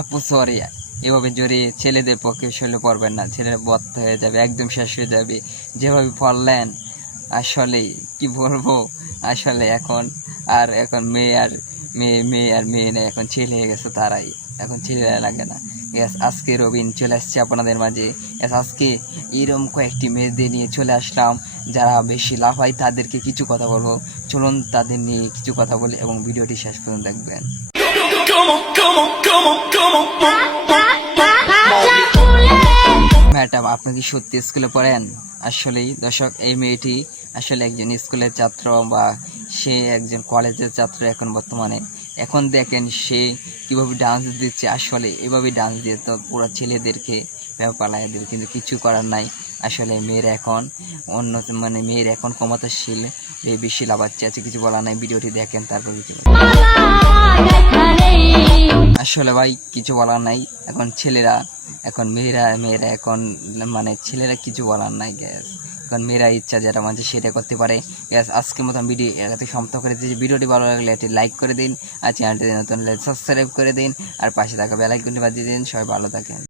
আপু সরি, এভাবে জোরে ছেলেদের পক্ষে শৈলে পড়বেন না, ছেলেরা বদ্ধ হয়ে যাবে, একদম শেষ হয়ে যাবে। যেভাবে পড়লেন আসলে কি বলবো, আসলে এখন মেয়ে নেই, এখন ছেলে হয়ে গেছে তারাই, এখন ছেলেরা লাগে না। গ্যাস আজকে রবিন চলে আসছে আপনাদের মাঝে। গ্যাস আজকে এরকম কয়েকটি মেয়েদের নিয়ে চলে আসলাম যারা বেশি লাফায়, তাদেরকে কিছু কথা বলবো। চলুন তাদের নিয়ে কিছু কথা বলি এবং ভিডিওটি শেষ পর্যন্ত দেখবেন। ম্যাডাম, আপনি কি সত্যি স্কুলে পড়েন? আসলেই দর্শক, এই মেয়েটি আসলে একজন স্কুলের ছাত্র বা সে একজন কলেজের ছাত্র এখন বর্তমানে। এখন দেখেন সে কিভাবে ডান্স দিচ্ছে, আসলে এভাবে ডান্স দিয়ে তো পুরো ছেলেদেরকে পালায় দেবে, কিন্তু কিছু করার নাই। আসলে মেয়েরা এখন মেয়েরা এখন ক্ষমতাশীল, বেশি লাভাচ্ছে আছে, কিছু বলার নাই। ভিডিওটি দেখেন তারপর কিছু আসলে ভাই কিছু বলার নাই। এখন ছেলেরা, এখন মেয়েরা এখন ছেলেরা কিছু বলার নাই গ্যাস। এখন মেয়েরা ইচ্ছা যেটা মাঝে সেটা করতে পারে গ্যাস। আজকের মতন ভিডিও এটাতে সমাপ্ত করে দিয়েছি। ভিডিওটি ভালো লাগলে একটি লাইক করে দিন, আর চ্যানেলটি নতুন সাবস্ক্রাইব করে দিন, আর পাশে থাকা বেল আইকনটি বাজিয়ে দিন। সবাই ভালো থাকেন।